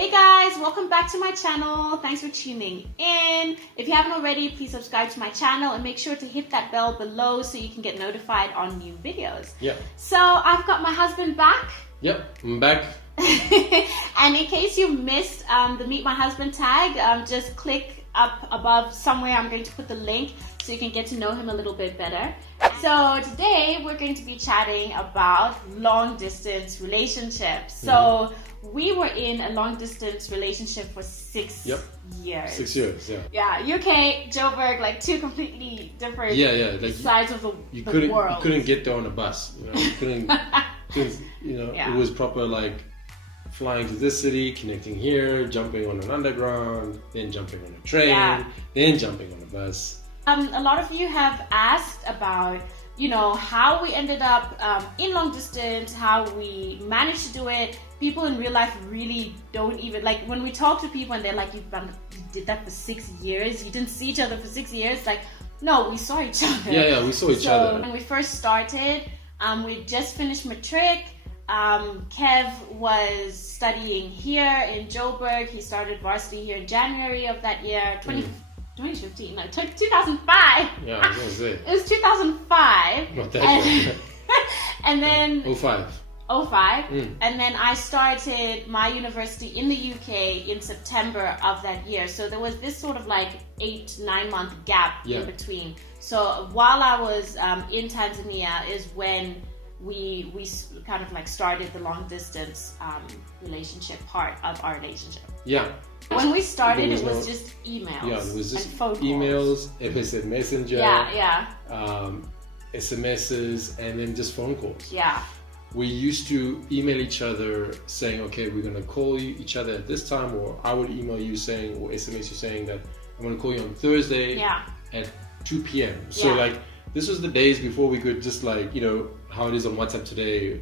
Hey guys, welcome back to my channel. Thanks for tuning in. If you haven't already, please subscribe to my channel and make sure to hit that bell below so you can get notified on new videos. Yeah. So I've got my husband back. Yep, I'm back. And in case you missed the Meet My Husband tag, just click up above somewhere. I'm going to put the link so you can get to know him a little bit better. So today we're going to be chatting about long distance relationships. So we were in a long distance relationship for 6 years. 6 years, yeah. Yeah, UK, Joburg, like two completely different like sides of the world. You couldn't get there on a bus. You couldn't, it was proper like flying to this city, connecting here, jumping on an underground, then jumping on a train, then jumping on a bus. A lot of you have asked about, how we ended up in long distance, how we managed to do it. People in real life really don't even, like when we talk to people and they're like, you did that for 6 years? You didn't see each other for 6 years? Like, no, we saw each other. Yeah, we saw each other. So when we first started, we just finished matric. Kev was studying here in Joburg. He started varsity here in January of that year, 2015, no, 2005. Yeah, I was gonna say. It was 2005. Not that bad. And then 05. And then I started my university in the UK in September of that year. So there was this sort of like 8-9 month gap in between. So while I was in Tanzania is when we kind of like started the long distance relationship part of our relationship. Yeah. When we started, it was just emails. Yeah, it was just and phone emails, MSN Messenger. Yeah. SMSs, and then just phone calls. Yeah. We used to email each other saying, okay, we're going to call each other at this time, or I would email you saying, or SMS you saying that I'm going to call you on Thursday at 2 p.m. So like, this was the days before we could just like, how it is on WhatsApp today.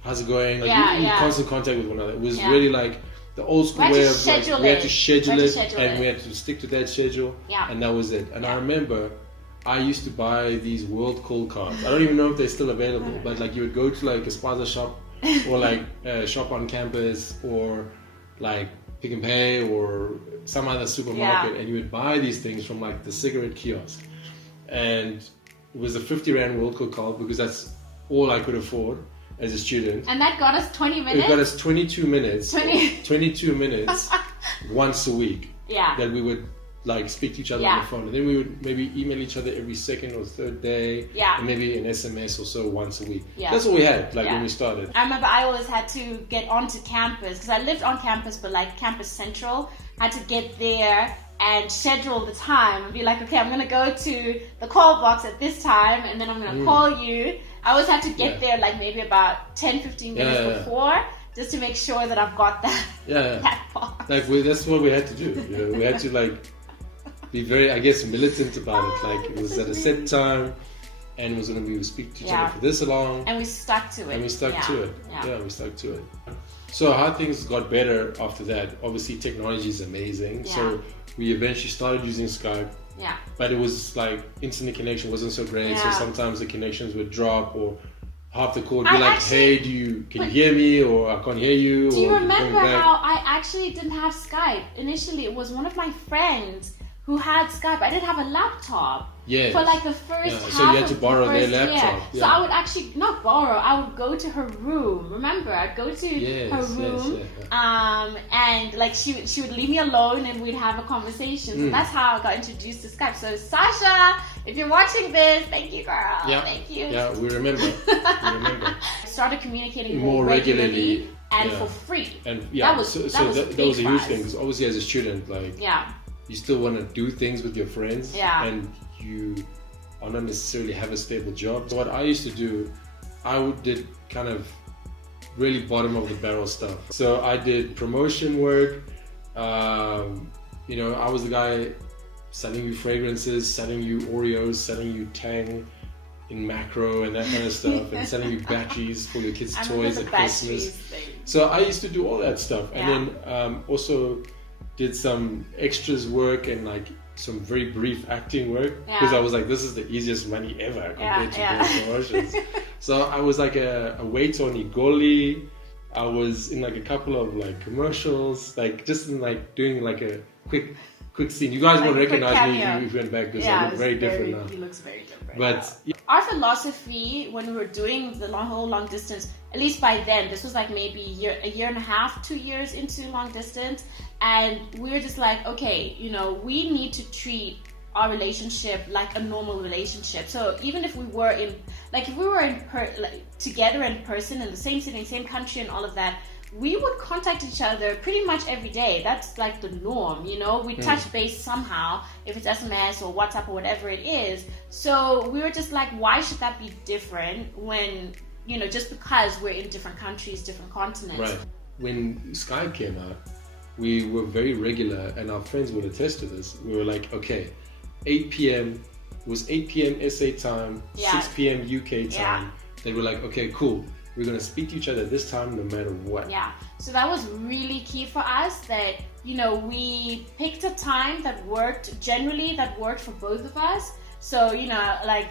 How's it going? Like, in constant contact with one another. It was really like the old school way of like, we had to schedule it and we had to stick to that schedule. Yeah. And that was it. And I remember I used to buy these World Call cards. I don't even know if they're still available, but like you would go to like a Spaza shop or like a shop on campus or like Pick and Pay or some other supermarket and you would buy these things from like the cigarette kiosk. And it was a 50 Rand World Call card because that's all I could afford as a student. And that got us 20 minutes? It got us 22 minutes. 22 minutes once a week. Yeah. That we would like speak to each other on the phone. And then we would maybe email each other every second or third day. Yeah. And maybe an SMS or so once a week. Yeah. That's what we had when we started. I remember I always had to get onto campus because I lived on campus, but like campus central. I had to get there and schedule the time and be like, okay, I'm going to go to the call box at this time and then I'm going to call you. I always had to get there like maybe about 10-15 minutes before just to make sure that I've got that, that box. Like that's what we had to do. We had to like be very, I guess, militant about it. Like it was at a set time and it was going to be speak to each other for this long. And we stuck to it. We stuck to it. So how things got better after that, obviously technology is amazing. So we eventually started using Skype. Yeah. But it was like internet connection wasn't so great. So sometimes the connections would drop or half the call would be like, hey, can you hear me? Or I can't hear you. Do you remember how I actually didn't have Skype? Initially, it was one of my friends who had Skype. I didn't have a laptop. Yeah. For like the first half. So you had to borrow their laptop. So I would actually not borrow. I would go to her room. Remember, I'd go to her room, and like she would leave me alone, and we'd have a conversation. So that's how I got introduced to Skype. So Sasha, if you're watching this, thank you, girl. Yeah. Thank you. Yeah, we remember. Started communicating more regularly and for free. And that was a huge thing because obviously as a student, like you still want to do things with your friends, and you are not necessarily have a stable job. So what I used to do, did kind of really bottom of the barrel stuff. So I did promotion work. I was the guy selling you fragrances, selling you Oreos, selling you Tang in macro and that kind of stuff, and selling you batteries for your kids' toys at Christmas. So I used to do all that stuff, and then also did some extras work and like some very brief acting work because I was like, this is the easiest money ever compared to doing promotions. So I was like a waiter on Igoli I was in like a couple of like commercials, like just in like doing like a quick scene. You guys like won't recognize me cameo. if you went back because I look very different now. He looks very different. But our philosophy when we were doing the whole long distance, at least by then, this was like maybe a year and a half, 2 years into long distance, and we were just like, okay, you know, we need to treat our relationship like a normal relationship. So even if we were together in person in the same city, same country, and all of that, we would contact each other pretty much every day. That's like the norm, you know. We touch base somehow, if it's SMS or WhatsApp or whatever it is. So we were just like, why should that be different when, you know, just because we're in different countries, different continents. Right. When Skype came out, we were very regular, and our friends would attest to this. We were like, okay, 8 p.m. was 8 p.m. SA time, 6 p.m. UK time. They were like, okay, cool. We're going to speak to each other this time no matter what. Yeah. So that was really key for us, that, you know, we picked a time that worked for both of us. So, you know, like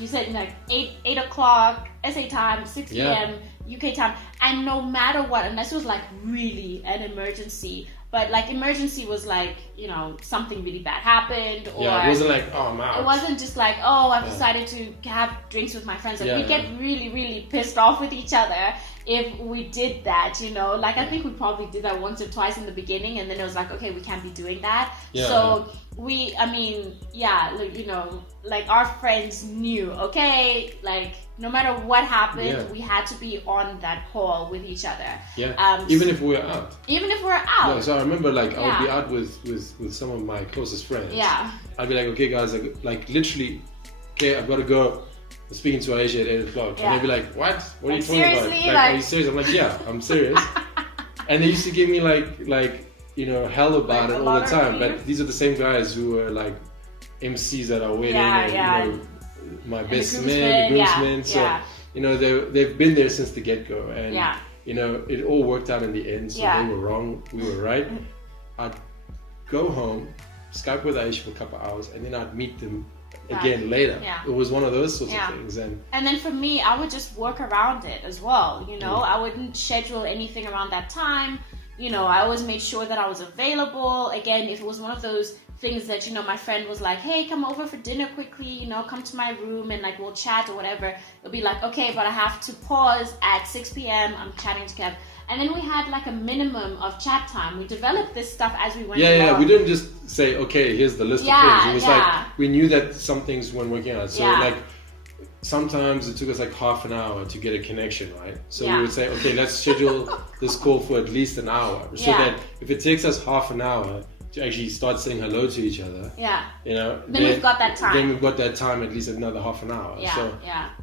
you said, like 8 o'clock SA time, 6 p.m. UK time. And no matter what, unless it was like really an emergency, but like emergency was like, you know, something really bad happened, or it wasn't like, oh, I'm out. It wasn't just like, oh, I've decided to have drinks with my friends. Like, we'd get really, really pissed off with each other if we did that, you know. Like, I think we probably did that once or twice in the beginning, and then it was like, okay, we can't be doing that. So you know, like our friends knew, okay, like no matter what happened, we had to be on that call with each other. Even if we were out. Even if we're out. Yeah, so I remember, like, I would be out with some of my closest friends. I'd be like, okay, guys, like literally, okay, I've got to go. I'm speaking to Aisha at 8 o'clock. And they'd be like, what? What are you talking about? Like, are you serious? I'm like, yeah, I'm serious. And they used to give me like, you know, hell about it all the time. But these are the same guys who were like MCs at our wedding, and you know, my best man, the groomsmen. So you know, they've been there since the get-go, and you know, it all worked out in the end. So they were wrong, we were right. I'd go home, Skype with Aisha for a couple of hours, and then I'd meet them again later. It was one of those sorts of things. And then for me, I would just work around it as well, you know. I wouldn't schedule anything around that time. You know, I always made sure that I was available. Again, if it was one of those things that, you know, my friend was like, hey, come over for dinner quickly, you know, come to my room and like we'll chat or whatever, it'll be like, okay, but I have to pause at 6 p.m. I'm chatting to Kev. And then we had like a minimum of chat time. We developed this stuff as we went along. We didn't just say, okay, here's the list of things. It was like, we knew that some things weren't working out. So like, sometimes it took us like half an hour to get a connection, right? So we would say, okay, let's schedule this call for at least an hour. So that if it takes us half an hour to actually start saying hello to each other, you know, then we've got that time. Then we've got that time, at least another half an hour.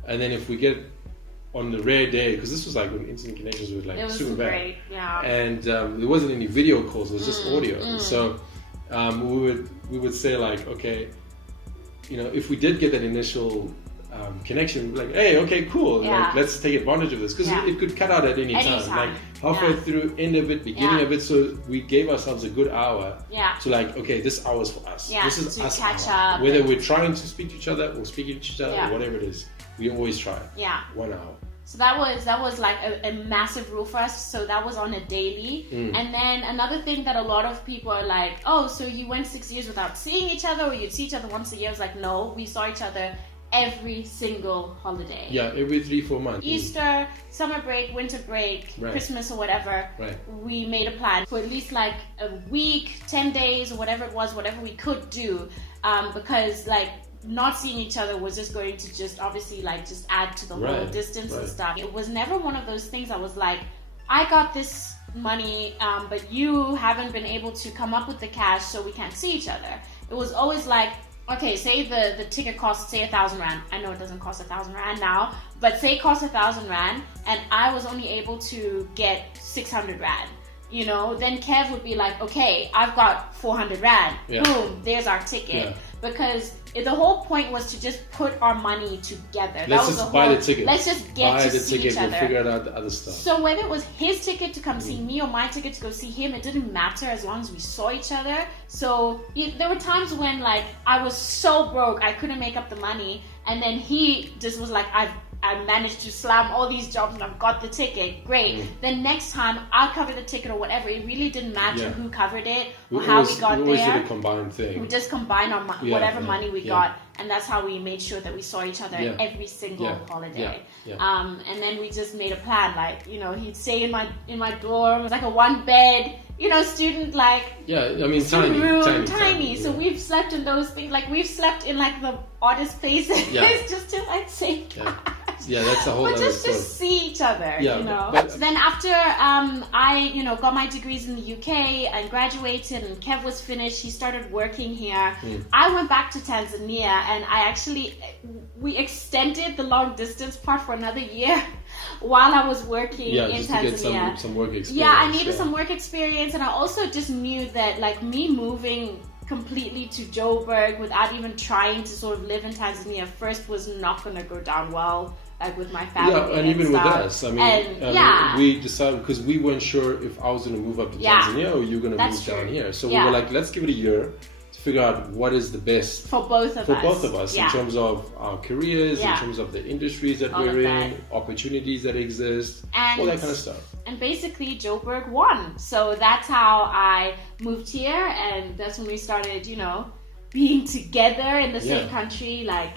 And then if we get on the rare day, because this was like when internet connections were like super bad, and there wasn't any video calls, it was just audio. So we would say like, okay, you know, if we did get that initial connection, like, hey, okay, cool, like, let's take advantage of this, because it could cut out at any time. Like halfway through, end of it, beginning of it. So we gave ourselves a good hour to like, okay, this hour is for us. This is us catch hour. Whether we're trying to speak to each other or speak to each other or whatever it is, we always try 1 hour. So that was like a massive rule for us. So that was on a daily. And then another thing that a lot of people are like, oh, so you went 6 years without seeing each other, or you'd see each other once a year. It's like, no, we saw each other every single holiday. Every 3-4 months. Easter, summer break, winter break, Christmas or whatever. We made a plan for at least like a week, 10 days or whatever it was, whatever we could do. Because like, not seeing each other was just going to just obviously like just add to the whole distance and stuff. It was never one of those things that was like, I got this money, but you haven't been able to come up with the cash, so we can't see each other. It was always like, okay, say the ticket costs, say 1,000 Rand. I know it doesn't cost 1,000 Rand now, but say it costs 1,000 Rand and I was only able to get 600 Rand. You know, then Kev would be like, okay, I've got 400 Rand. Boom, there's our ticket. Because the whole point was to just put our money together. Let's just buy the ticket. Let's just get to see each other. We'll figure out the other stuff. So whether it was his ticket to come see me or my ticket to go see him, it didn't matter as long as we saw each other. So there were times when like I was so broke I couldn't make up the money, and then he just was like, I managed to slam all these jobs and I've got the ticket. Great. Then next time I'll cover the ticket or whatever. It really didn't matter who covered it or how we got there. We always did a combined thing. We just combined our whatever money we got, and that's how we made sure that we saw each other every single holiday. And then we just made a plan. Like, you know, he'd stay in my dorm. It was like a 1-bed, you know, student like tiny. So we've slept in those things. Like we've slept in like the oddest places just to like save cash. Yeah, that's a whole other just story. to see each other, you know. So then after I, you know, got my degrees in the UK and graduated and Kev was finished, he started working here. I went back to Tanzania and we extended the long distance part for another year while I was working in Tanzania. To get some work experience. Yeah, I needed some work experience, and I also just knew that like me moving completely to Joburg without even trying to sort of live in Tanzania first was not going to go down well, like with my family. Yeah, and even stuff. with us. I mean, we decided, because we weren't sure if I was going to move up to Tanzania or you were going to move down here. So we were like, let's give it a year to figure out what is the best for both of us in terms of our careers, in terms of the industries that we're in, opportunities that exist, and all that kind of stuff. And basically Joburg won. So that's how I moved here, and that's when we started, you know, being together in the same country, like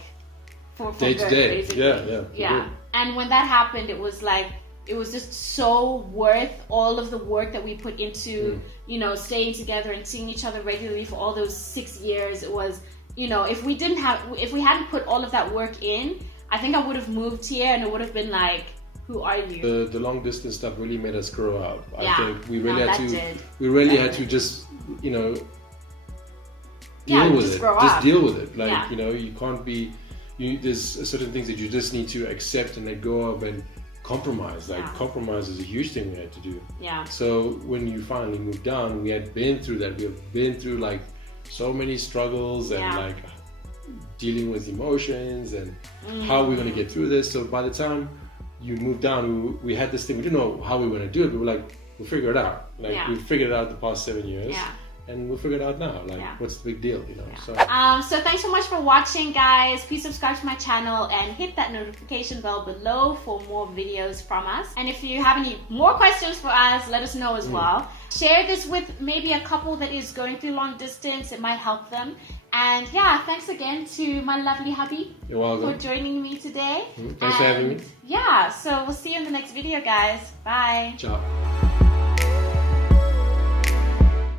for day to day. Basically. Yeah. And when that happened, it was like, it was just so worth all of the work that we put into, you know, staying together and seeing each other regularly for all those 6 years. It was, you know, if we hadn't put all of that work in, I think I would have moved here and it would have been like, who are you? The long distance stuff really made us grow up. I think we really had to just, you know, deal with it. Just deal with it. Like, you know, you can't be, there's certain things that you just need to accept and let go of and compromise. Like compromise is a huge thing we had to do. Yeah. So when you finally moved down, we had been through that. We have been through like so many struggles and like dealing with emotions and how we're going to get through this. So by the time you moved down, we had this thing. We didn't know how we were going to do it, but we're like, we'll figure it out. Like we figured it out the past 7 years. Yeah. And we'll figure it out now. Like, what's the big deal, you know? So thanks so much for watching, guys. Please subscribe to my channel and hit that notification bell below for more videos from us. And if you have any more questions for us, let us know as well. Share this with maybe a couple that is going through long distance. It might help them. And yeah, thanks again to my lovely hubby for joining me today. Thanks for having me. Yeah, so we'll see you in the next video, guys. Bye. Ciao.